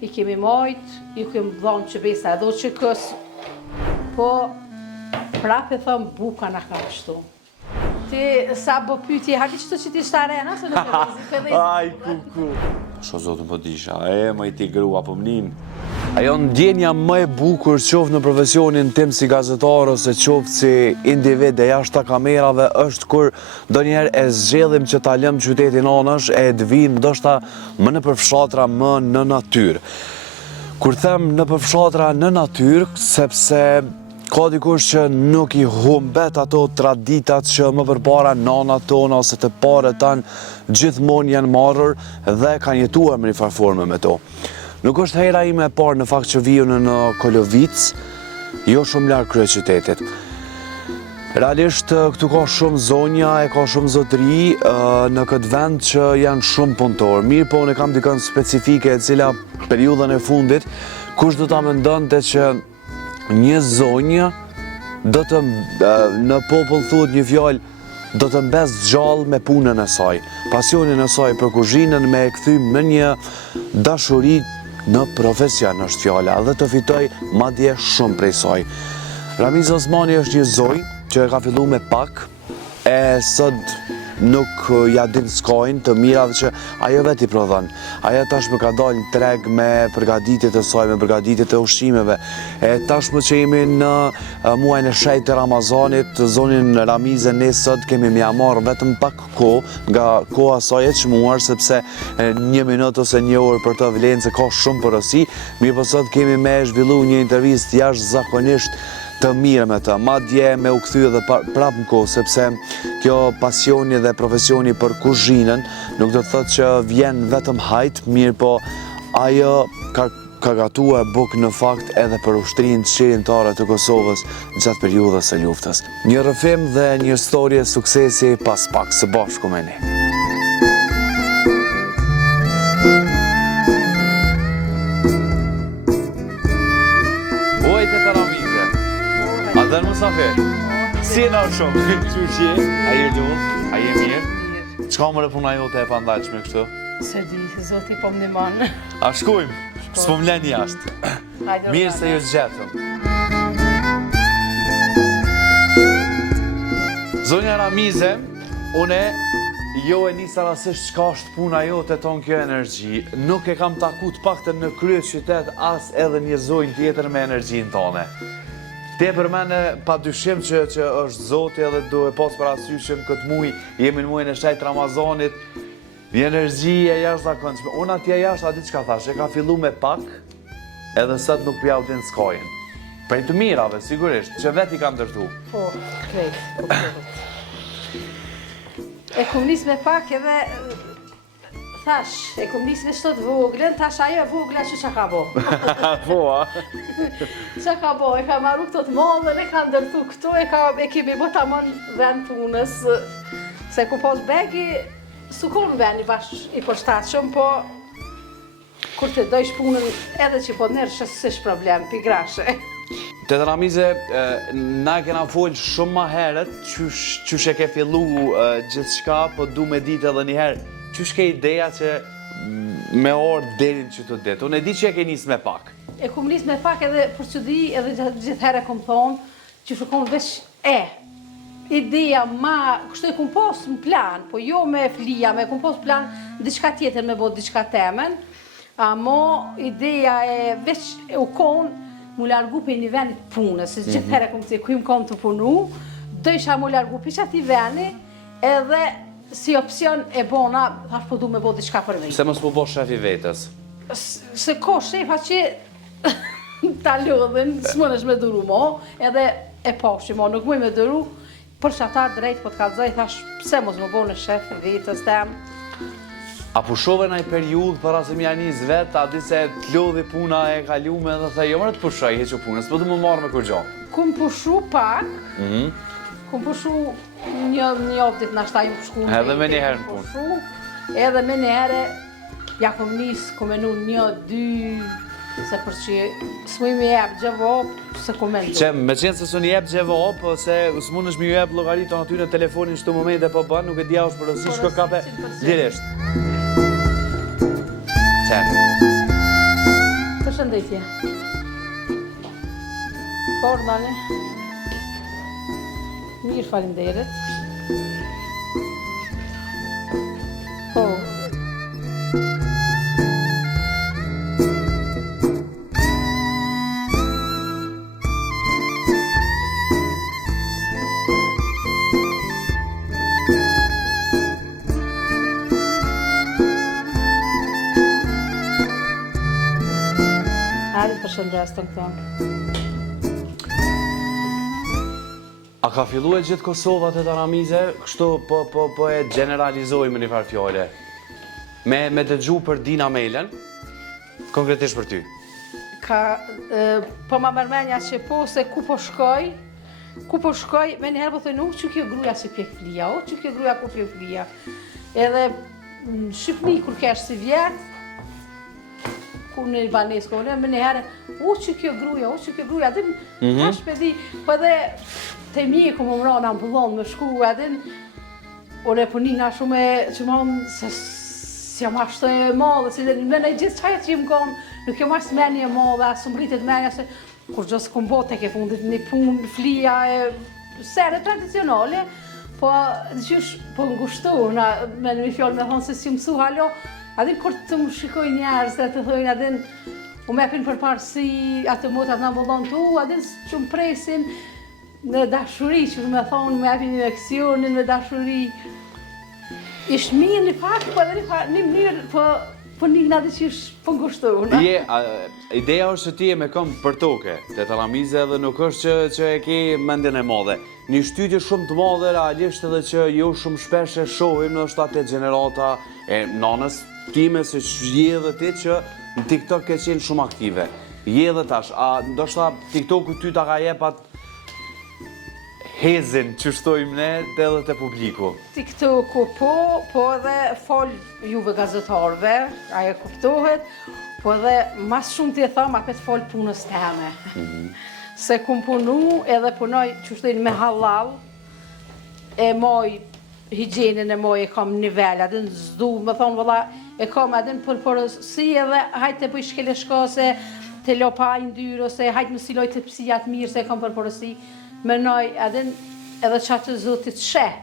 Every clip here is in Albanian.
i kemi majt, i kemi dhonë që besa edhe që kësë, po prapë e thëmë buka në ka pështu. Ti sa bë pyti, haki që të që ti shtarena, se nuk e vizit. Aj, ku. Sho zotën po disha, më i ti grua po mnin. Ajo ndjenja më e bukur qoftë në profesionin tim si gazetar ose qoftë si individ e jashtë kamerave është kur ndonjëherë e zgjedhim që ta lëm qytetin anash e të vim ndoshta më në përfshatra më në natyrë. Kur them në përfshatra në natyrë, sepse ka dikush që nuk i humbet ato traditat që më përpara nanat tona ose të parët tanë gjithmonë janë marrur dhe kanë jetuar në një farë forme me to. Nuk është hera ime e parë në fakt që viju në Kolovic, jo shumë larg kryeqytetit. Realisht këtu ka shumë zonja, e ka shumë zotëri në këtë vend që janë shumë punëtor. Mirë po unë kam dikën specifike e cila periudhën e fundit, kush do ta mendonte që një zonjë do të në popull thuhet një fjalë do të mbes gjallë me punën e saj, pasionin e saj për kuzhinën me e kthym në një dashuri në profesion është fjala dhe të fitoj madje shumë prej saj. Ramiz Osmani është një zonjë që ka filluar me pak e sot nuk ja din skojnë të mira dhe që ajo vetë i prodhon. Ajo tashmë ka dalë në treg me përgatitjet e saj, me përgatitjet e ushqimeve. E tashmë që jemi në muajin e shejtë të Ramazanit, zonin Ramize ne sot kemi mja marrë vetëm pak kohë nga koha saj e çmuar sepse 1 minutë ose 1 orë për të vlen se ka shumë porosi. Mirë po sot kemi me zhvillu një intervistë jashtëzakonisht të mirë me të, madje me u kthy edhe prapë në kohë, sepse kjo pasioni dhe profesioni për kuzhinën nuk do të thotë që vjen vetëm hajt, mirë po ajo ka gatuar bukë në fakt edhe për ushtrinë qirintare të Kosovës gjatë periudhës së luftës. Një rrëfim dhe një historie suksesi pas pak së bashku me ne. Dhe në Musafir, si e nërë shumë, që që je, a je ljullë, a je mirë? Qka më rëpuna jote e pandajqme kështu? Se di, zoti po më ndihmon. A shkojmë, s'po më len jashtë. Mirë se ju zgjetëm. Zonja Ramize, une jo e nisa rasisht qka është puna jote tonë kjo energji. Nuk e kam takut pakte në kryeqytet as edhe një zonjë tjetër me energjin tone. Te për mene pa dyshim që është zoti edhe do e pas për asyshim këtë muj, jemi në mujën e shejtë Ramazanit, një energji e jashtëzakonshme. Unë atje jashtë, a di çka thash, e ka fillu me pak, edhe sot nuk pja u din skojnë. Prej të mirave, sigurisht, që vetë i kam ndërtu. Po, krejt, po krejt. E kom nis me pak edhe, thash, e kom nis me shtot voglën, thash ajo e vogla që ka bo. Po, a? Që ka bo, e ka marru këto të modën, e ka ndërtu këtu, e kemi bota mon vend punës, se ku pos begi, su konë vend i bash i përshtatshëm, po kur të dojsh punën edhe që po nërë shësësh problem, pi grashe. Te Ramize, na kena folë shumë ma herët, qysh e ke fillu gjithë shka, po du me ditë edhe njëherë, qysh ke ideja që me orë derin që të detë? Unë e di që e ke njës me pak. E kom njës me pak edhe për që di edhe gjithëherë e kom thonë që shukon veç ideja ma, kështu e kom pos në plan, po jo me flija, me kom pos plan diçka tjetër me bo diçka temen, mo ideja e veç e u konë mu largu për një venit punës, se gjithëherë e kom të kujmë kom të punu, dojsha mu largu për që ati veni edhe si opcion e bona, thash po du me bo diçka për vejtë. Se mos po bo shefi vetës? Se ko shefa që ta lodhin, s'mën është me duru mo, edhe e poshë mo, nuk mëj me duru, për që ata drejt po të kalzoj, thash, pse mos më bo në shef vetës tem. A pushove në i periud për asë mja njës vetë, a di se të lodhi puna e kalume dhe the, jo mërë të pushoj, heqo punës, po du më marrë me kur gjo? Kum pushu pak, kum pushu një optit në ashtaj më shku. Edhe me njëherë në punë. Edhe me njëherë, ja kom njës, kom e nu 1, 2, se për që s'mu i me jebë gjevop, se kom e në që me qenë se s'u një jebë gjevop, se s'mu nësh mi jebë logariton aty në telefonin shtu moment dhe po bënë, nuk e dja është përësi shko kape lirisht. Qenë. përshëndetje. Por, nane. Mirë, faleminderit. Po. Hajde përshëndes të këto. A ka fillu e gjithë Kosova të Taramize, kështu po e generalizojmë një farë fjole. Me dëgju për Dina Mejlen, konkretisht për ty. Po ma mërmenja që po se ku po shkoj, me njëherë po thënë, që kjo gruja si pjek flia, që kjo gruja ku pjek flia. Edhe në Shqipni, kur kesh si vjetë, ku në Ivanesko, me njëherë, që kjo gruja, dhe në shpedi, po edhe të mje ku më mrona në pëllon me shku, edhe unë e punina shumë që më onë, si jam ashtë e madhe, si me në gjithë qajët që jam konë, nuk jam ashtë menje e madhe, së më rritet menja, se kur gjësë kom bote ke fundit një punë, flia, sere tradicionale, po qysh po ngushtu, me një fjallë me thonë se si mësu halo, adin kur të më shikoj njerës dhe të thojnë, adin u mepin për parësi, atë motat në vëllon të adin që më presin në dashuri, që me thonë, me epin një leksionin me dashuri. Ishtë mirë një pak, po edhe një mënyrë, po një nga dhe që ishtë po ngushtu. Ideja është që ti e me kom për toke, të Taramize edhe nuk është që e ke mendjen e madhe. Një shtytje shumë të madhe, realisht edhe që jo shumë shpesh e shohim në shtatet generata e nanës time, se je dhe ti që në TikTok ke qenë shumë aktive. Je dhe tash, a ndoshta TikToku ty ta ka jepat hezin që shtojmë ne dhe edhe të publiku? TikToku po edhe fol juve gazetarve, aje kuptohet, po edhe mas shumë të thëmë apet fol punës teme. Se kum punu edhe punoj që shtojnë me halal, e moj higienin e moj e kam nivel, adin zdu, me thonë vëlla, e kam adin për përësi edhe hajtë të bëj shkele shkose, të lopaj në dyrë, ose hajtë më siloj të pësijat mirë, se e kam për përësi, menoj adin edhe qatë zotit sheh.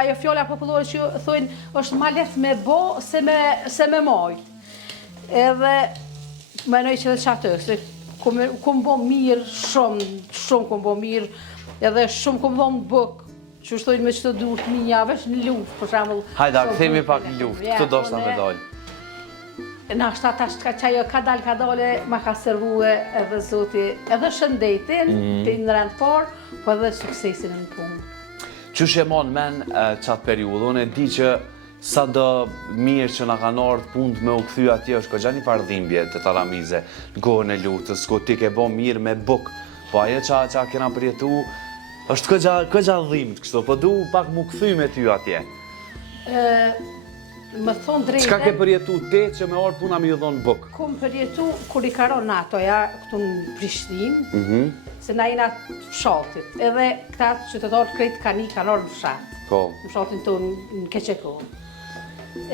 Ajo fjolla popullore që thojnë është ma let me bo se me mojt. Edhe menoj që edhe qatë, se kum bo mirë, shumë kum bo mirë, edhe shumë kum bo në bëk, që shtojnë me qëtë duhet minja, vesh në luft, për shambull. Hajda, këthemi pak në luft, këtë do shta me dollë. Në ashtë tash që ajo ka dale ma ka servue edhe zoti, edhe shëndetin, për në rëndë parë, po edhe suksesin në punë. Qysh e mon men qatë periudhë, unë e di që sa do mirë që nga kanë ardhë punët me u këthy atje, është ko gja një pardhimbje të Taramize, në kohën e lutës, ko ti ke bo mirë me buk, po aje që kena përjetu, është ko gja dhimt kështu, po du pak mu këthy me ty atje. Më thonë drejtë... Qka ke përjetu te që me orë puna mi ju dhonë buk? Kom përjetu kur i karon NATO-ja këtu në Prishtinë, se na jena fshatit. Edhe këta qytetarë krejt kanë orë në fshat. Në fshatin tonë në Keqekon.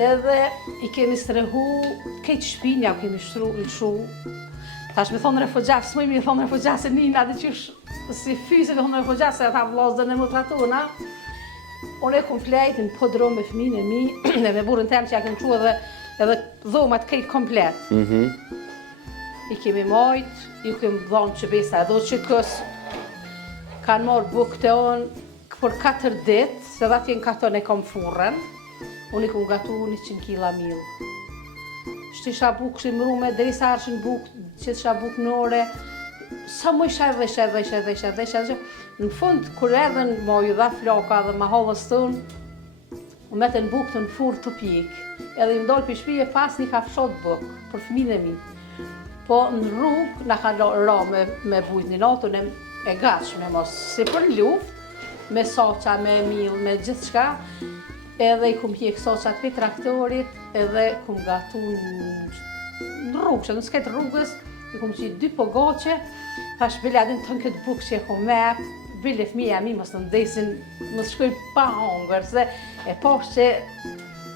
Edhe i kemi strehu, kejtë shpinja kemi lëshu. Tash me thonë refugjas, s'moj mi thonë refugjas e nina, dhe qysh si fyse me thonë refugjas, se ata vlasdën e mutratona. Unë e komplet në podrom me fëmijën e mi, dhe me burën tem që ja kem qu edhe dhomat kejt komplet. I kemi majt, ju kemi dhonë që besa edhe që kësë kanë marrë bukë të onë për 4 ditë, se dhe atje në katon e kom furën, unë i kom gatu 100 kila milë. Shtisha bukë që imrume, dheri sa arshin bukë, që tisha bukë në ore, sa më isha. Në fund, kur edhen ma ju dha floka dhe ma halës tënë, u metën bukë të në furë të pjekë. Edhe i mdollë për shpije pas një ka fshot bukë, për fëmijën e mi. Po në rrugë, nga ka ra me bujt një natën e gatshme, mos si për luft, me soqa, me milë, me gjithë shka. Edhe i kum hjek soqat për traktorit, edhe kum gatu në rrugë, që në s'ket rrugës, i kum qitë 2 pogace, thash bile adin të në këtë bukë që e kum me, bile fëmija mi mos në ndesin, mos shkoj pa hongër, se e poshtë që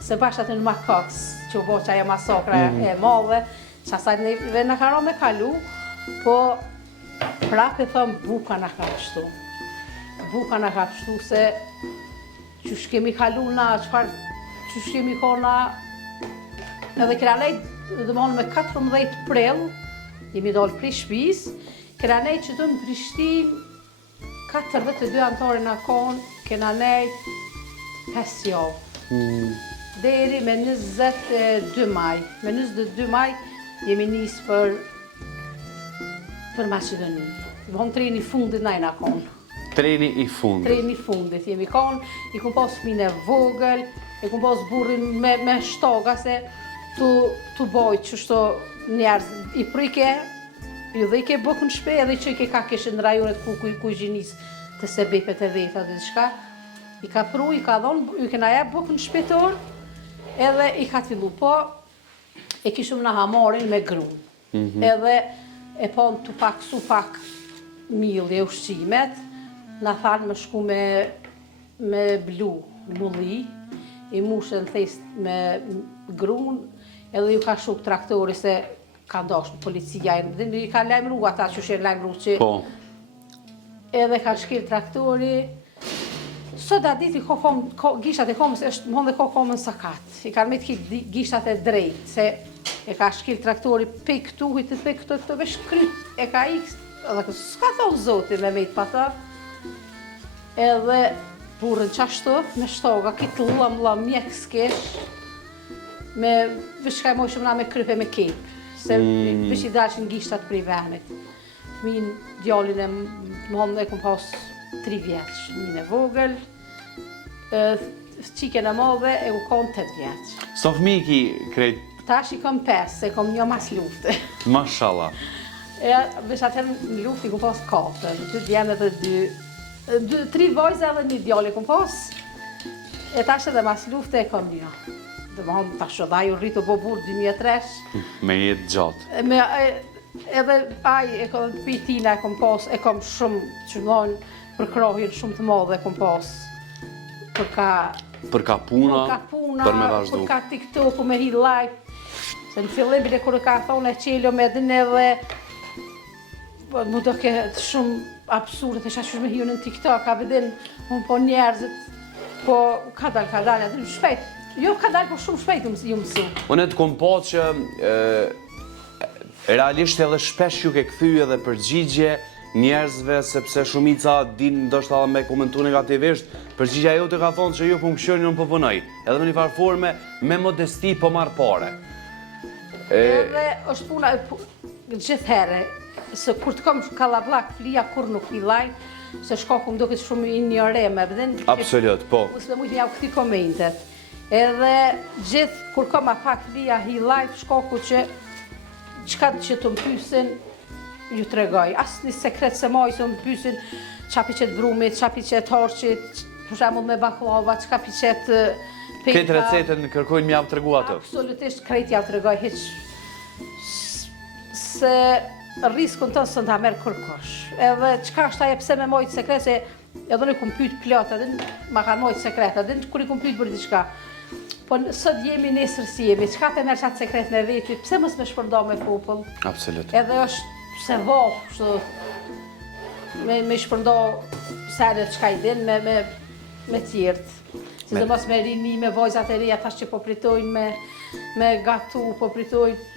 se bashkë atë në makaks, që u bo që ajo masakra e madhe, Qasaj neve në ka me kalu, po prap e thëmë buka në ka pështu. Buka në ka pështu se qysh kemi kalu na, qysh kemi kona, edhe kena nejt, dhe më me 14 prill, jemi dollë prej shpis, kena nejt që të në Prishtinë, 42 antore në konë, kena nejt 5 javë. Deri me 22 maj. Me 22 maj jemi nisë për Macedoni. Vëmë treni fundit najna konë. Treni i fundit. Treni i fundit jemi konë, i kum pas fëmijën e vogël, i kum pas burrin me shtoga se tu bojt që shto njerëz i prike, ju dhe i ke bukën shpe edhe që i ke ka kishë në rajonet ku gjinis të sebepet e veta dhe shka. I ka pru, i ka dhonë, ju kena jep bukën shpetor, edhe i ka t'fillu, po e kishëm në hamarin me grunë. Edhe e po në të pak su pak milje ushqimet, në thanë më shku me blu, mulli, i mushën thest me grunë, edhe ju ka shuk traktori se ka ndosh policia, i ka lajmru ata që shenë lajmru që... Po. Edhe ka shkil traktori, sot da dit i gishtat e komës, është më dhe komën sakat. I ka me t'ki gishtat e drejt, se e ka shkil traktori pe këtu, hujtë pe këtu, vesh kryt, e ka x, edhe s'ka thonë zoti me me t'patër. Edhe burën qashtu, me shtoga, kitë lam mjek s'kesh, me vesh ka e mojshëm na me krype me kep, se vesh i dashin gishtat prej venit. Fëmin djallin e mëllën e kom pas 3 vjeç, fëmin e vogël, qiken e madhe e u kon 8 vjeç. Sa fëmijë ki krejt? Tash i kom 5, se kom një mas lufte. Mashallah. Vesh atër në luft i kom pas 4, 2 djemë edhe 3 vojze edhe 1 djallin kom pas. E tash edhe mas lufte e kom një. Dhe më hëmë tash edhe ajo rritu bo burë 2003. Me jetë gjatë. Edhe aj e kom pitina e kom pas, e kom shumë që nënë për krohin shumë të madhe e kom pas. Për ka puna, për me vazhdu. Për ka TikTok, me hi live. Se në fillim bile kërë ka thonë e qeljo me din edhe mu do ke shumë absurd, e shashur me hi në TikTok, ka vedin unë po njerëzit, po ka dal, edhe në shpejt. Jo ka dal, po shumë shpejt ju mësu. Unë e të kom po që realisht edhe shpesh ju ke këthy edhe përgjigje njerëzve, sepse shumica din ndoshta me komentu negativisht, përgjigja jo të ka thonë që ju po më këshoni, unë po punoj. Edhe me një farë forme, me modesti po marrë pare. Edhe është puna gjithë herë, se kur të kom kallabllak flia kur nuk i laj, se shkaku më duket shumë ignoreme. Absolut, po. Usme mujtë mja u këti komentet. Edhe gjithë kur kom a pak flia hi laj, shkaku që qka që të më pysin, ju të regoj. Asë një sekret se moj se më pysin qa pi qëtë vrumit, qa pi qëtë horqit, për shemull me baklava, qa pi qëtë pejta. Këtë recetën kërkojnë mjavë të regu ato? Absolutisht krejt javë të regoj, hiq. Se riskun tënë së nda merë kërkosh. Edhe qka është aje pse me mojtë sekret, se edhe në kumë pyjtë plot, edhe ma kanë mojtë sekret, edhe në kur i kumë pyjtë bërë diqka. Po sot jemi nesër si jemi, qka pe merë qatë sekret me veti, pse mës me shpërdo me popull? Absolut. Edhe është se vopë, me shpërdo sere qka i din me tjertë. Si dhe mos me rini, me vojzat e reja, tash që po pritojnë, me gatu, po pritojnë.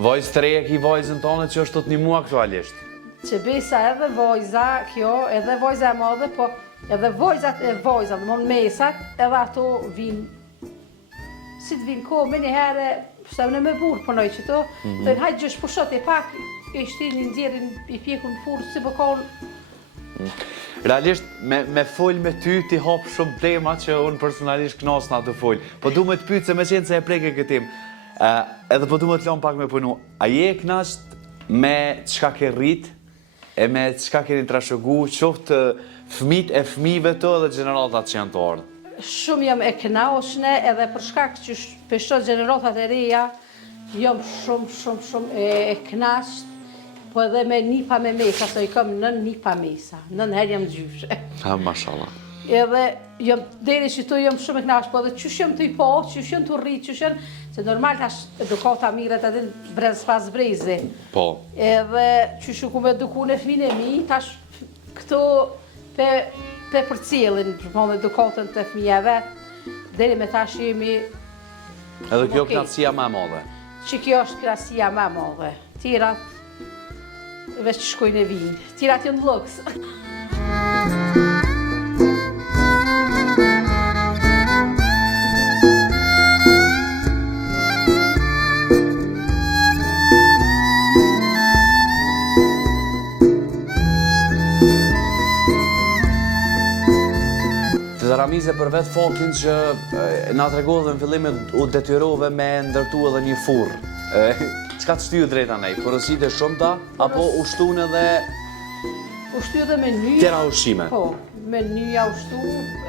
Vojzë të reja ki vojzën tonë që është të një mua aktualisht? Që besa edhe vojza, kjo, edhe vojza e madhe, po edhe vojzat e vojzat, më në mesat, edhe ato vinë, si të vinë ko, me një herë, se në me burë përnoj që to, dhe në hajtë gjësh përshot e pak, e shtirin, i nxjerin, i pjekun furë, si përkonë. Realisht, me folj me ty, ti hapë shumë tema që unë personalisht knasna të folj. Po du me të pytë se me qenë se e preke këtim, edhe po du me të lonë pak me punu. A je e knasht me qka ke rrit, e me qka keni trashëgu, qoftë fëmit e fëmive të dhe generatat që janë të ardhë? Shumë jam e knashne edhe për shkak që peshtot generatat e reja, jam shumë e knasht, po edhe me nipa me mesa, se i kam nën nipa mesa, nën herë jam gjyshe. Ha, mashallah. Edhe deri që tu jam shumë e knasht, po edhe qysh jam të i po, qysh jam të rritë, qysh jam, se Se normal tash edukata mirët edhe brez pas brezi. Po. Edhe që shuku me eduku në fëmijën e mi, tash këto pe përcjellin, përpon edukatën të fëmijëve, deri me tash jemi. Edhe kjo knatësia më e madhe. Që kjo është knatësia më e madhe. Tirat veç që shkojnë e vinë. Tirat janë luks. Ramize për vetë faktin që nga të regohë dhe në fillimit u detyrove me ndërtu edhe një furrë. Qka të shtyju drejta nej? Porosit e shumëta, apo ushtun edhe... Ushtu edhe meny... Tjera ushqime? Po, menyja ushtu,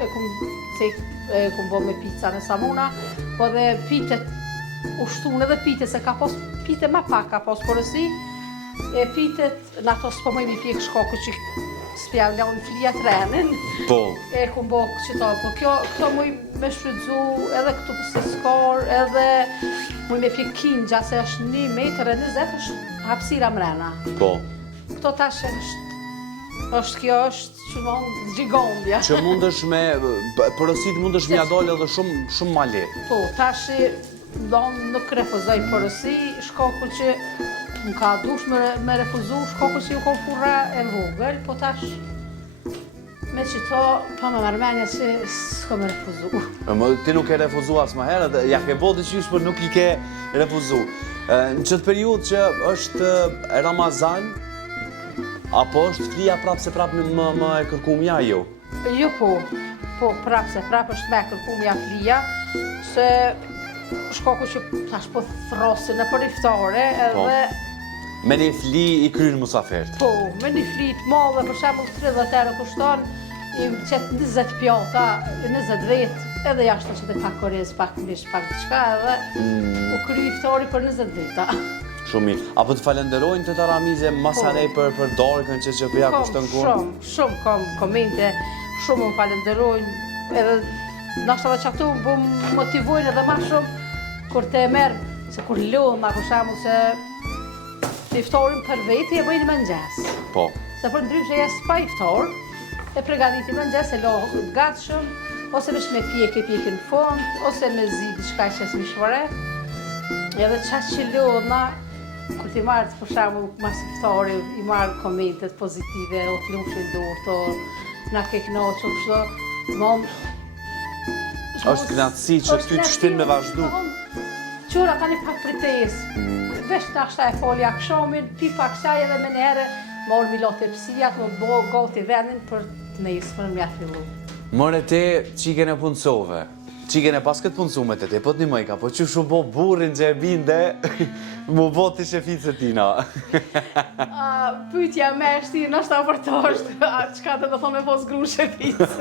e kum bo me pizza në samuna, po dhe pitet ushtun edhe pitet, se ka pos pite ma pak ka pos porosi, e pitet në ato s'po mëjmë i pjek shkoku që spjavlja unë flia trenin. Po. E kum bo qëto, po këto muj me shfrydzu edhe këtu pëse skor, edhe muj me pjek kingja, se është 1 metër e 20 është hapsira mrena. Po. Këto tash kjo është që mund gjigondja. Që mundesh me, porosit mundesh me jadole edhe shumë ma letë. Po, tash nuk refuzoj porosi, shkoku që më ka dush me refuzu, shkoku që ju kom furra e vogël, po tash me qëto, pa me marmenja që s'ko me refuzu. Ti nuk e refuzu as ma herë, ja ke bo të qysh, për nuk i ke refuzu. Në qëtë periud që është Ramazan, apo është flia prapë se prapë më e kërkumja jo? Jo po prapë se prapë është me kërkumja flia, se shkoku që tash po throsin në për iftare edhe... Me një fli i krynë musafert? Po, me një fli të madhe, për shembull 30 euro kushton, i qëtë 20 pjata, 20 vetë, edhe jashtë që të pak korez, pak mish, pak diçka, edhe u kry iftari për 20 veta. Shumë mirë. Apo të falenderojnë të Ramize masanej për darkën që përja kushton kur? Shumë kom komente, shumë më falenderojnë, edhe nashta dhe që këtu më motivojnë edhe ma shumë, kur te merë, se kur lodhë ma për shembull se iftarin për veti e bëjnë mëngjes. Po. Se për ndryshe jesë pa iftar, e pregaditi mëngjes e lohë gatshëm, ose veç me pjekë në fond, ose me zi diçka që s'mi shvare. Edhe qatë që lodhna, kur ti marrë për shembull mas iftari, i marrë komentet pozitive, o të lumshin dorë, na ke knoqur kështu, mom. Është knatësi që ty të shtin me vazhdu. Qura tani pak pritesë. Vesh të ashta e foli akshomin, pi pak qaj edhe me njerë, morë mi lote pësijat, më bo gati vendin për të nejsë, për mja fillu. More te qiken e punësove, qiken e pas këtë punësume të te, po të një mëjka, po që shu bo burin që e binde, mu bo të sheficë tina. Pytja me shti, nështë për të është, qka të thonë me pos gru sheficë.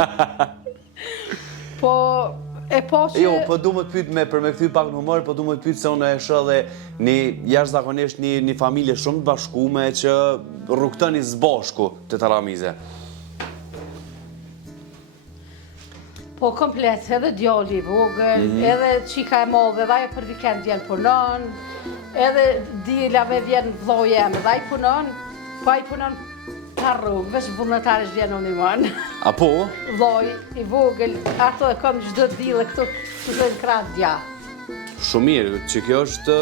Po... Jo, po du më të pytë për me këty pak në humor, po du më të pytë se unë e shë dhe një jashtëzakonisht një familje shumë të bashkume që rrugtoni zbashku të Ramize. Po komplet, edhe djalli i vogël, edhe qika e madhe, dhe ajo për vikend vjen punon, edhe dilave vjen vlloj jem, dhe ajo punon, po ajo punon pa rrugë, veç vullnetarisht vjen unë i manë. Apo? Vlloj i vogël, ato e kam çdo dile këtu të zënë kratë dja. Shumë mirë, që kjo është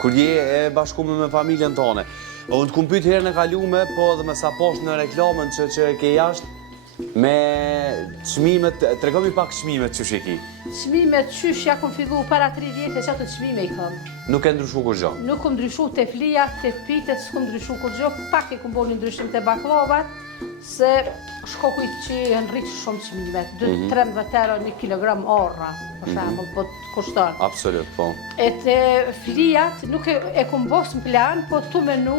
kur je e bashkume me familjen tone. Unë të kumë pytë herën e kalume, po edhe me sa poshtë në reklamën që ke jashtë, me çmimet, tregomi pak çmimet që shiki. Çmimet qysh ja kom fillu para 3 vjetë që ato çmime i kam. Nuk e ndryshu kur gjo? Nuk kom ndryshu të flia, të pitet, s'kom ndryshu kur gjo, pak e kom bo një ndryshim të baklavat, se shkoku i që e rritë shumë çmimet, 13 euro 1 kilogram orra, për shembull, po të kushton. Absolut, po. E të flijat nuk e kom bos në plan, po tu menu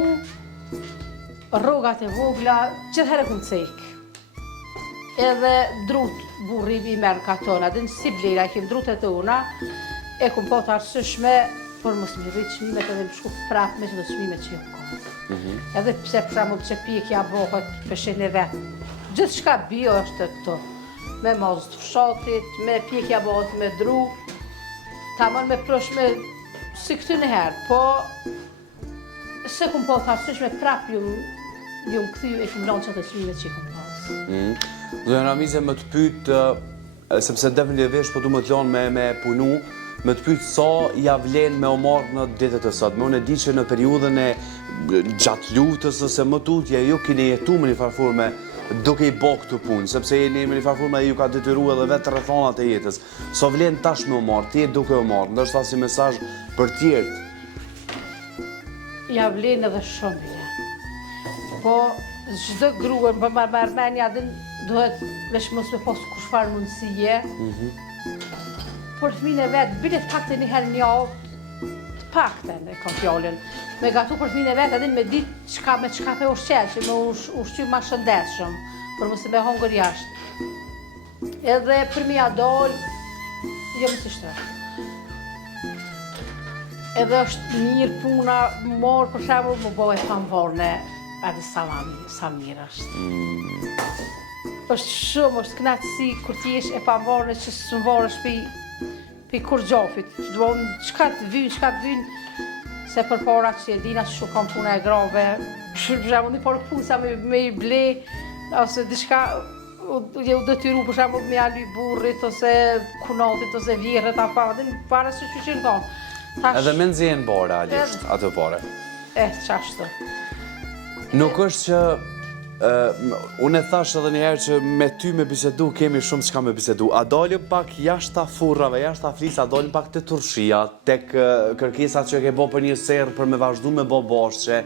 rrogat e vogla, gjithherë kom cekë. Edhe drut burri i merë ka tona, dhe në si blera, kem drutet e una, e kom po të arsyshme, por mos më rritë çmimet edhe më shku prapë me që do çmimet që jo ka. Edhe pse për shembull që pikja bëhet peshin e vetë. Gjithçka bio është këto. Me mazë të fshatit, me pjekja bëhet me dru. tamam me prosh me si këty në herë, po se kum po të arsysh me prap ju këthy e kum lanë që të qmimet që i kum pas. Dhe Ramize më të pyet, sepse definitivisht po du më të lanë me punu, më të pyet sa ja vlen me o marrë në ditët e sot. Me unë e di që në periudhën e gjatë luftës ose më tutje, ju keni jetu me një farforme duke i bo këtë punë, sepse jeni me një farforme ju ka detyru edhe vetë rrethonat e jetës. Sa vlen tash me o marrë, ti duke o marrë, ndoshta si mesazh për tjerët. Ja vlen edhe shumë vlen. Po, çdo grua për marrëmendja din duhet veç mos me pas kushfar mundësie. Por fëmijën e vet, bile të pakte një herë një javë, të pakten e kam fjallin. Me gatu për fëmijën e vet, edhe me ditë me çka pe ushqel, që me ushqy ma shëndetshëm, për mos me hongër jashtë. Edhe për mi adol, jo më si shtë. Edhe është mirë puna, morë për shemull, më bëhe famvorne, edhe sa mirë është. është knaqësi kur ti jesh e pamvorne që së varësh pi kur gjofit. Qka të vynë, se për para që e dina që shu kam puna e grave, për shemull një porë këpusa me i ble, ose diçka u detyru për shemull me alu i burrit, ose kunatit, ose vjerët, apadin, para se që në konë. Edhe me nëzjen bore, alisht, atë pare. Qashtë. Nuk është që, unë e thash edhe njëherë që me ty me bisedu, kemi shumë që ka me bisedu. A dalim pak jashtë ta furrave, jashtë ta flisa, a dalim pak të turshia, tek kërkesat që ke bo për një serë për me vazhdu me bo bashkë,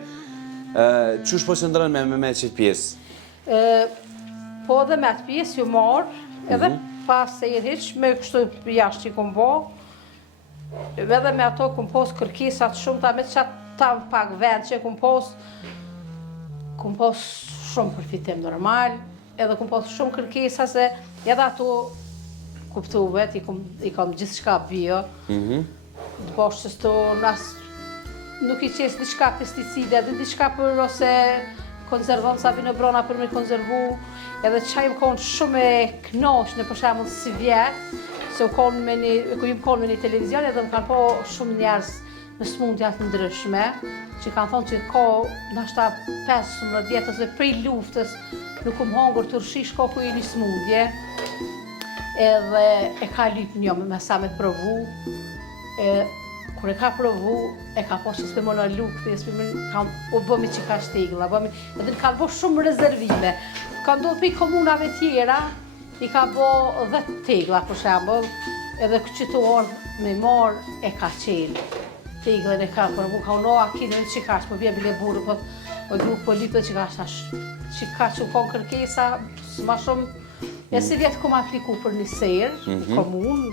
qysh po qëndrën me qëtë pjesë? Po edhe me atë pjesë ju marë, edhe pas se i rriq, me kështu jashtë që i kom bo, edhe me ato kom pos kërkesat shumë, ta me qatë ta pak vend që kom pos shumë përfitim normal, edhe kom pos shumë kërkesa se edhe ato kuptuvet, i kam gjithë shka bio, të bosh që sto nuk i qesë diçka pesticide, edhe diçka për ose konservon sa vinë brona për me konservu, edhe qa im konë shumë e knosh në për shemull si vjetë, se ku jim konë me një televizion edhe më kanë po shumë njerës në smundja të ndryshme, që kanë thonë që ka nashta 15 vjetë ose prej luftës nuk hongër turshi, shko ku i një smundje, edhe e ka lypë një me sa me provu, kur e ka provu, e ka po që s'pe më në lukë, u bëmi që ka shtegla, edhe në kanë bo shumë rezervime. Ka ndodhë për i komunave tjera, i ka bo 10 tegla, për shembull, edhe qëto orë me marë e ka qelë. Teglën e ka përvu, ka uno akide në qikash, po bje bile burë, po grupë politë që ka shash, qikash që konë kërkesa, ma shumë, e si vjetë kom apliku për një serë, në komunë,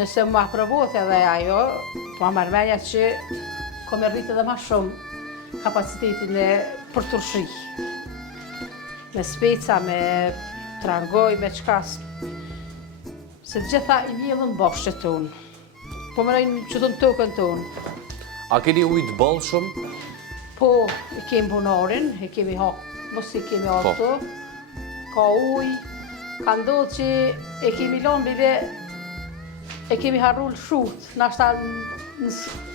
nëse më aprovot edhe ajo, ma marrëmenja që kom e rritë edhe ma shumë kapacitetin e për turshi. Me speca, me trangoj, me qkas, se gjitha i vjellën bosh që tonë. Po më nëjnë që të në tokën tonë. A keni ujtë bëllë shumë? Po, e kemi bunarin, e kemi hapë, mos i kemi ato, ka uj, ka ndodhë që e kemi lanë bive, e kemi harrull shut, nashta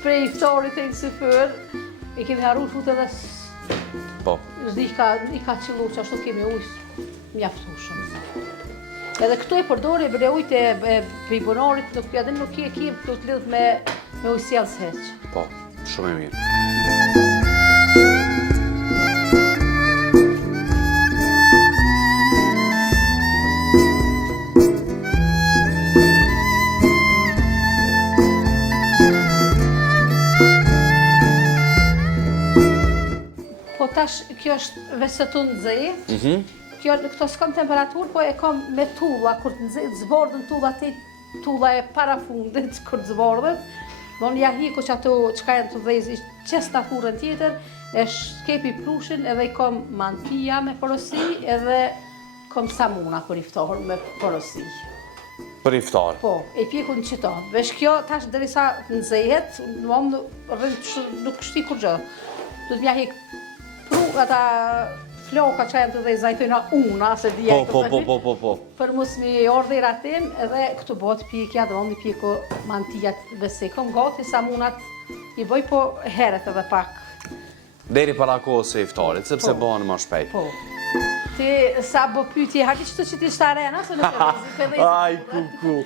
prej iftarit e në sëfër, e kemi harrull shut edhe i ka qëllu që ashtu kemi ujë mjaftu shumë. Edhe këtu e përdori bre ujtë e për bunarit, edhe nuk e kemë të lidhë me ujë sjellës heq. Po, shumë e mirë. Po tash, kjo është vesetun nxehtë. Këto s'kam temperaturë, po e kam me tulla, kur të zbordën tulla e para fundit, kur të zbordët. Don ja hiku që ato qka e në të dhezi, qes në furën tjetër, e shkepi prushin edhe i kam mantija me porosi, edhe kam samuna për iftar me porosi. Për iftar? Po, e pjeku në qito. Vesh kjo tash dërisa nxehet, nuk shti kur gjë. Du të mja hik ata floka që janë të dhe zajtojna una, se dhja e Po. Për mos mi ordhe ratim, edhe këtu bot pikja, dhe ondi piko mantijat dhe sekëm gati, sa munat i bëj po heret edhe pak. Deri para kohës së iftarit, sepse bëhen më shpejt. Po. Ti sa bë pyetje, haki që ti shtë arena, se nuk e dhe Aj, ku.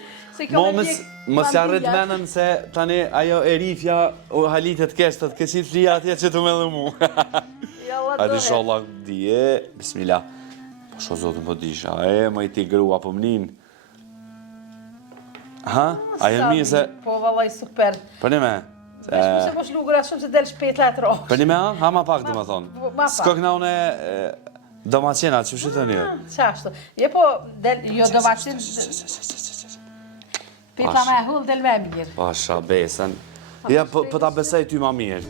Mos ja rrit menën se tani ajo erifja u halitet keshtët, kësi flia atje që të me dhe mu. Ati sholla dje, bismillah. Po sho zotën po disha, më i ti grua po mnin. Ha? Ajo mirë se... Po vallaj super. Për një me? Se po shlugur atë shumë se del shpet la të rosh. Për një me ha? Ha ma pak dhe më thonë. S'ko këna une domacina, që shqytë një? Qashtu. Je po, jo domacin... Pita me hull del me mirë. Pasha, besën. Ja, po ta besej ty ma mirë.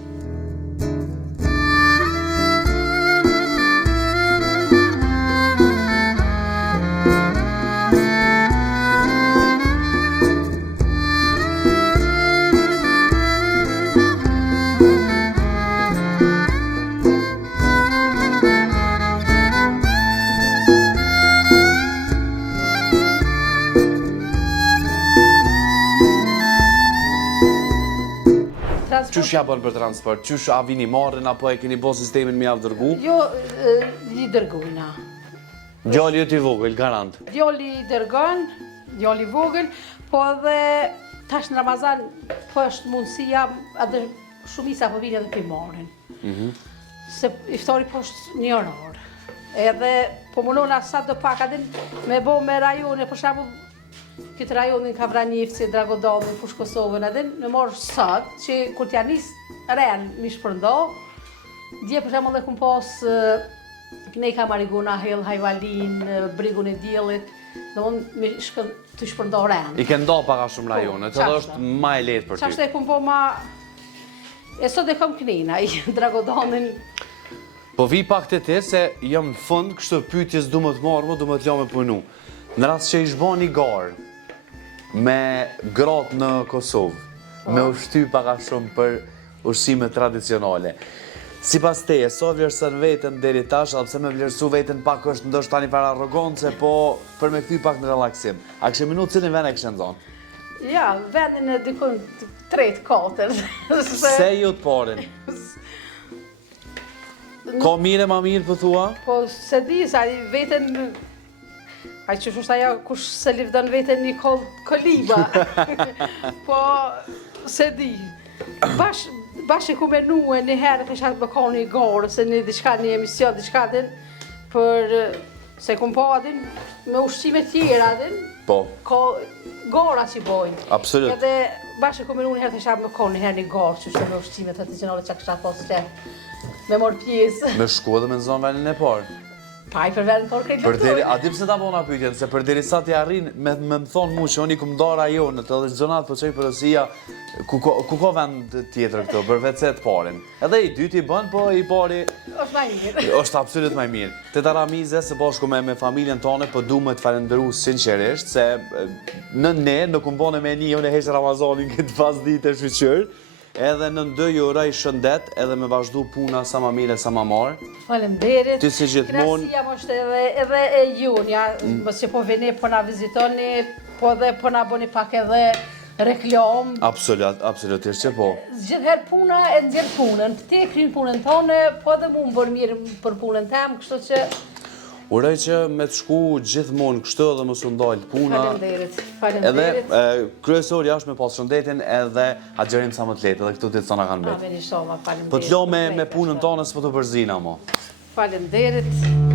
Qysh ja bën për transport? Qysh a vini marrin apo e keni bo sistemin mi avë dërgu? Jo, i dërgujna. Djalli jëti vogël, garant. Djalli i dërgon, djalli vogël, po edhe tash në Ramazan po është mundësia, edhe shumica po vinë edhe për marrin. Se iftari po është një orar. Edhe po munona sa do pak adin me bo me rajone, për shembull këtë rajonin ka Vranjevci, Dragodanin, Fushë Kosovën, edhe në morë sot, që kur t'ja nisë ren mi shpërndo, dje për shemë dhe kum pas Knejka Mariguna, Hell, Hajvalin, Brigun e Djelit, dhe unë mi të shpërndo ren. I ke ndo paka shumë rajonet, edhe është ma e letë për ty. Qashtë e kum po ma... E sot e kam Knejna, i Dragodanin... Po vi pak të tërë se jam në fund, kështë pyetjes du më të marrë, du më të ljo me punu. Në rast që i shbo një garë me gratë në Kosovë, me ushty paka shumë për ushqime tradicionale. Si pas teje, so vlerësën vetën deri tash, alpse me vlerësu vetën pak është ndoshtë tani për arrogancë, po për me kthy pak në relaksim. A kështë minutë cilin vend e kështë nëzonë? Ja, vendin e dikun 3-4. Se ju të parin? Ka mire ma mirë për thua? Po, se di, sa vetën... Aj që është aja kush se livdon vetën një koliba. Po, se di. Bash e ku menue një herë të shatë bëka një garë, se një diçka, një emision, diçka din, për se kum po adin me ushqime tjera adin, Po. Ka gara që i bojnë. Absolut. Edhe bash e ku menue një herë të shatë bëka një herë një garë, që është me ushqime tradicionale që kësha thosë të me morë pjesë. Me shku edhe me nëzonë vendin e parë. Pa i për vendin por krejt lëtojnë. A di pse ta bona pyetjen, se për deri sa t'ja arrin me më thonë mu që unë i kum dara rajonet edhe zonat për qëj përësia, ku ka vend tjetër këto, për vetë se të parin. Edhe i dyti bën, po i pari... është maj mirë. është absolut maj mirë. Të të ramize, se bashku me familjen tonë, po du me të falenderu sinqerisht, se në ne, në kumbone me një, unë e heshtë Ramazanin këtë pas ditë e shqyqër, edhe në ndë ju uroj shëndet, edhe me vazhdu puna sa ma mire, sa ma marë. Falemderit. Ty si gjithmonë. Krasia më është edhe e jun, ja, mësë që po vini, po na vizitoni, po dhe po na boni pak edhe reklam. Absolutisht që po. Gjithherë puna e nxjerr punën, ti e kryin punën tonë, po edhe mu më bërë mirë për punën tem, kështu që... Uroj që me të shku gjithmonë kështu edhe mos u ndalë puna. Falemderit, falemderit. Edhe kryesori është me pas shëndetin edhe agjerim sa më të letë, edhe këtu të të cona kanë betë. Amen, inshallah, falemderit. Po të lo me punën tonë, s'po të përzina mo. Falemderit.